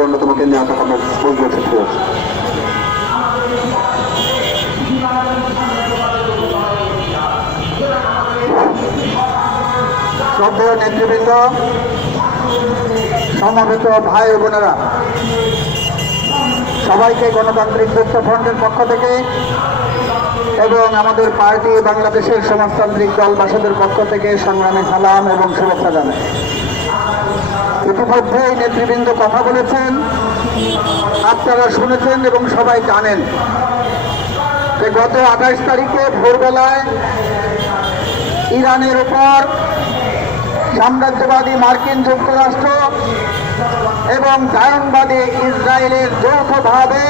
মধ্যে অন্যতম কেন্দ্রীয় আহ্বায়ক ফজলুল ফিরোজ। শ্রদ্ধেয় নেতৃবৃন্দ, সমবেত ভাই ও বোনেরা, সবাইকে গণতান্ত্রিক যুক্ত ফ্রন্টের পক্ষ থেকে এবং আমাদের পার্টি বাংলাদেশের সমাজতান্ত্রিক দল বাসদের পক্ষ থেকে সংগ্রামী সালাম এবং শুভেচ্ছা জানাই। ইতিমধ্যেই নেতৃবৃন্দ কথা বলেছেন, আপনারা শুনেছেন এবং সবাই জানেন যে গত 28 তারিখে ভোরবেলায় ইরানের উপর সাম্রাজ্যবাদী মার্কিন যুক্তরাষ্ট্র এবং জায়নবাদী ইসরায়েলের যৌথভাবে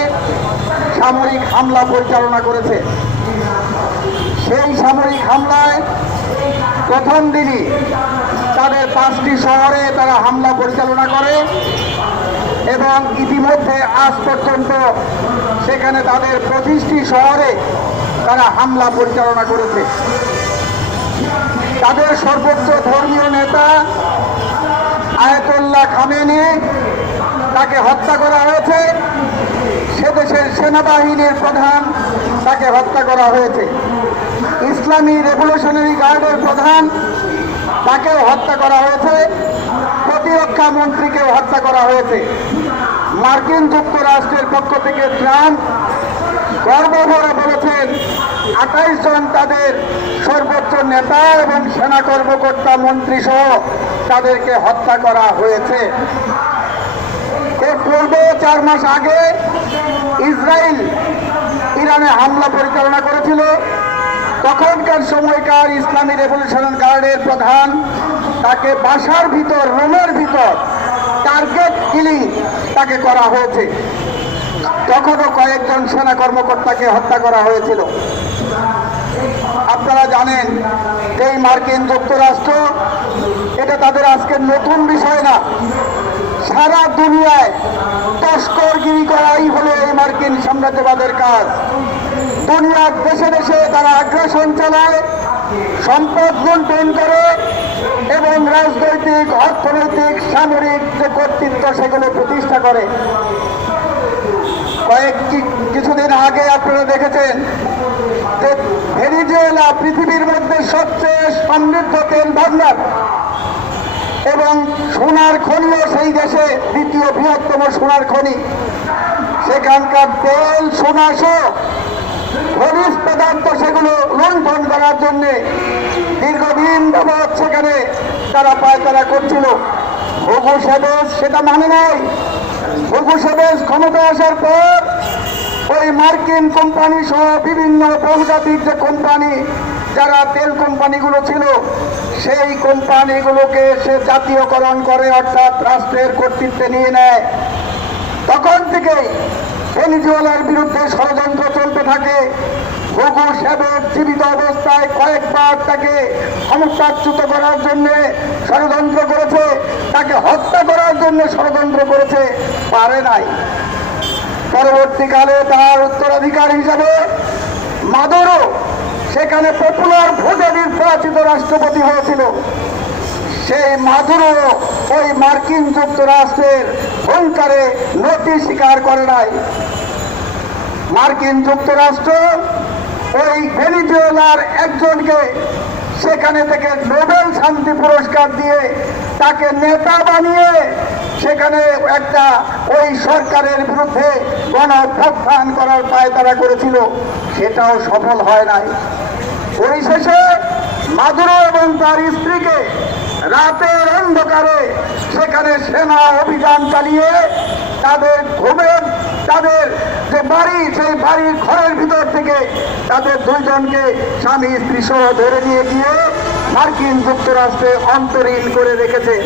সামরিক হামলা পরিচালনা করেছে। সেই সামরিক হামলায় প্রথম দিনই তাদের 5টি শহরে তারা হামলা পরিচালনা করে এবং ইতিমধ্যে আজ পর্যন্ত সেখানে তাদের 25টি শহরে তারা হামলা পরিচালনা করেছে। তাদের সর্বোচ্চ ধর্মীয় নেতা আয়াতুল্লাহ খামেনি তাকে হত্যা করা হয়েছে। সে দেশের সেনাবাহিনীর প্রধান তাকে হত্যা করা হয়েছে। ইসলামী রেভলিউশনারি গার্ডের প্রধান তাকেও হত্যা করা হয়েছে। প্রতিরক্ষা মন্ত্রীকেও হত্যা করা হয়েছে। মার্কিন যুক্তরাষ্ট্রের পক্ষ থেকে ট্রাম্প গর্বভরে বলেছেন 28 জন তাদের সর্বোচ্চ নেতা এবং সেনা কর্মকর্তা মন্ত্রী সহ তাদেরকে হত্যা করা হয়েছে। এর পূর্বে 4 মাস আগে ইসরায়েল ইরানে হামলা পরিচালনা করেছিল। তখনকার সময়কার ইসলামী রেভলিউশনারি গার্ডের প্রধান তাকে বাসার ভিতর, রোমের ভিতর টার্গেট কিলিং তাকে করা হয়েছে। তখনও কয়েকজন সেনা কর্মকর্তাকে হত্যা করা হয়েছিল। আপনারা জানেন এই মার্কিন যুক্তরাষ্ট্র, এটা তাদের আজকের নতুন বিষয় না। সারা দুনিয়ায় তস্করগিরি করাই হলো এই মার্কিন সাম্রাজ্যবাদের কাজ। দুনিয়ার দেশে দেশে তারা আগ্রাসন চালায়, সম্পদ লুণ্ঠন করে এবং রাজনৈতিক, অর্থনৈতিক, সামরিক যে কর্তৃত্ব সেগুলো প্রতিষ্ঠা করে। কিছুদিন আগে আপনারা দেখেছেন যে ভেনেজুয়েলা পৃথিবীর মধ্যে সবচেয়ে সমৃদ্ধ তেল ভান্ডার এবং সোনার খনিও সেই দেশে দ্বিতীয় বৃহত্তম সোনার খনি। সেখানকার তেল, সোনা সহ খনিজ পদার্থ সেগুলো লুণ্ঠন করার জন্য দীর্ঘদিন যাবৎ সেখানে তারা পায়তারা করছিল। হুগো চ্যাভেজ সেটা মানে নাই। হুগো চ্যাভেজ ক্ষমতা আসার পর ওই মার্কিন কোম্পানি সহ বিভিন্ন বহুজাতিক যে কোম্পানি, যারা তেল কোম্পানিগুলো ছিল, সেই কোম্পানিগুলোকে সে জাতীয়করণ করে, অর্থাৎ রাষ্ট্রের কর্তৃত্বে নিয়ে নেয়। তখন থেকেই ভেনেজুয়েলার বিরুদ্ধে ষড়যন্ত্র চলতে থাকে। হুগো চ্যাভেজ জীবিত অবস্থায় কয়েকবার তাকে ক্ষমতাচ্যুত করার জন্য ষড়যন্ত্র করেছে, তাকে হত্যা করার জন্য ষড়যন্ত্র করেছে, পারে নাই। পরবর্তীকালে তার উত্তরাধিকার হিসাবে মাদুরো সেখানে পপুলার ভোটে নির্বাচিত রাষ্ট্রপতি হয়েছিল। সেই মাদুরো ওই মার্কিন যুক্তরাষ্ট্রের হুঙ্কারে নতি স্বীকার করে নাই। মার্কিন যুক্তরাষ্ট্র ওই ভেনেজুয়েলার একজনকে সেখানে থেকে নোবেল শান্তি পুরস্কার দিয়ে তাকে নেতা বানিয়ে সেখানে একটা ওই সরকারের বিরুদ্ধে গণ অভ্যুত্থান করার পায়তারা করেছিল, সেটাও সফল হয় নাই। পরিশেষে মাদুরো এবং তার স্ত্রীকে রাতের অন্ধকারে সেখানে সেনা অভিযান চালিয়ে তাদের ঘুমের, তাদের যে বাড়ি, সেই বাড়ির ঘরের ভিতর থেকে তাদের 2 জনকে স্বামী স্ত্রী সহ ধরে নিয়ে গিয়ে মার্কিন যুক্তরাষ্ট্রে অন্তরীণ করে রেখেছে।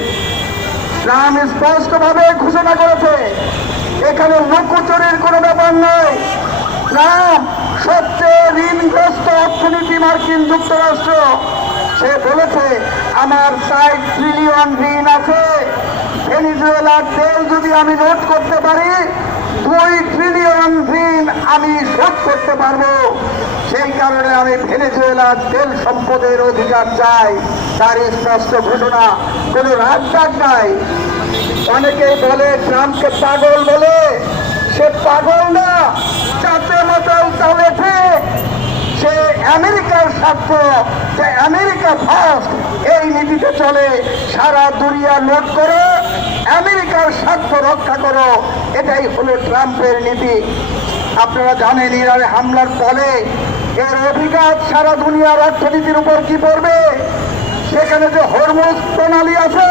ট্রাম্প স্পষ্টভাবে ঘোষণা করেছে এখানে লুকোচুরির কোনো ব্যাপার নয়। ট্রাম্প সবচেয়ে ঋণগ্রস্ত অর্থনীতি মার্কিন যুক্তরাষ্ট্র। সে বলেছে আমার 60 ট্রিলিয়ন ঋণ আছে, ভেনেজুয়েলার তেল যদি আমি লোড করতে পারি 2 ট্রিলিয়ন ঋণ আমি শোধ করতে পারবো। সেই কারণে আমি ভেনেজুয়েলার তেল সম্পদের অধিকার চাই। তার স্পষ্ট ঘোষণা, কোনো রাজদাগ নাই। অনেকেই বলে ট্রাম্পকে পাগল বলে, সে পাগল না, চাতে মতল তবে ঠিক। সে আমেরিকার স্বার্থ, যে আমেরিকা ফার্স্ট এই নীতিতে চলে। সারা দুনিয়া নোট করো, আমেরিকার স্বার্থ রক্ষা করো, এটাই হলো ট্রাম্পের নীতি। আপনারা জানেন ইরানে হামলার ফলে এর অভিঘাত সারা দুনিয়ার অর্থনীতির উপর কি পড়বে। সেখানে যে হরমুজ প্রণালী আছে,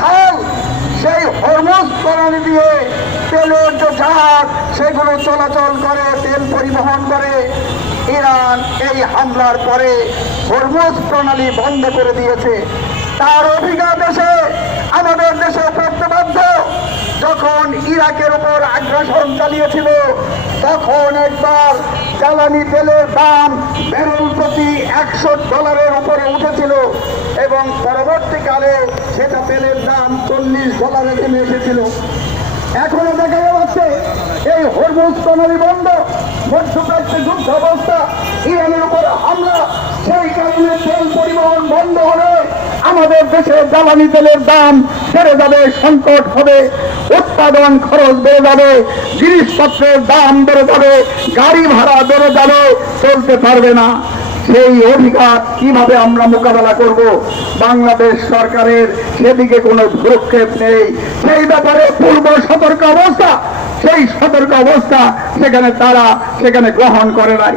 খাল, সেই হরমুজ প্রণালী দিয়ে তেলের যে জাহাজ সেগুলো চলাচল করে, তেল পরিবহন করে। ইরান এই হামলার পরে হরমুজ প্রণালী বন্ধ করে দিয়েছে। তার অভিঘাত এসে আমাদের দেশে পড়তে বাধ্য। যখন ইরাকের উপর আগ্রাসন চালিয়েছিল, তখন একবার জ্বালানি তেলের দাম ব্যারেল প্রতি $100 উপরে উঠেছিল এবং পরবর্তীকালে সেটা তেলের দাম $40 নেমে এসেছিল। এখনো দেখা যাচ্ছে এই হরমুজ প্রণালী বন্ধ, মধ্যপ্রাচ্যে যুদ্ধ অবস্থা, ইরানের উপর হামলা, সেই কারণে তেল পরিবহন বন্ধ হলে আমাদের দেশে জ্বালানি তেলের দাম বেড়ে যাবে, সংকট হবে, উৎপাদন খরচ বেড়ে যাবে, জিনিসপত্রের দাম বেড়ে যাবে, গাড়ি ভাড়া বেড়ে যাবে, চলতে পারবে না। সেই অধিকার কিভাবে আমরা মোকাবেলা করব? বাংলাদেশ সরকারের সেদিকে কোনো ভ্রুক্ষেপ নেই। সেই ব্যাপারে পূর্ব সতর্ক অবস্থা, সেই সতর্ক অবস্থা সেখানে তারা গ্রহণ করে নাই।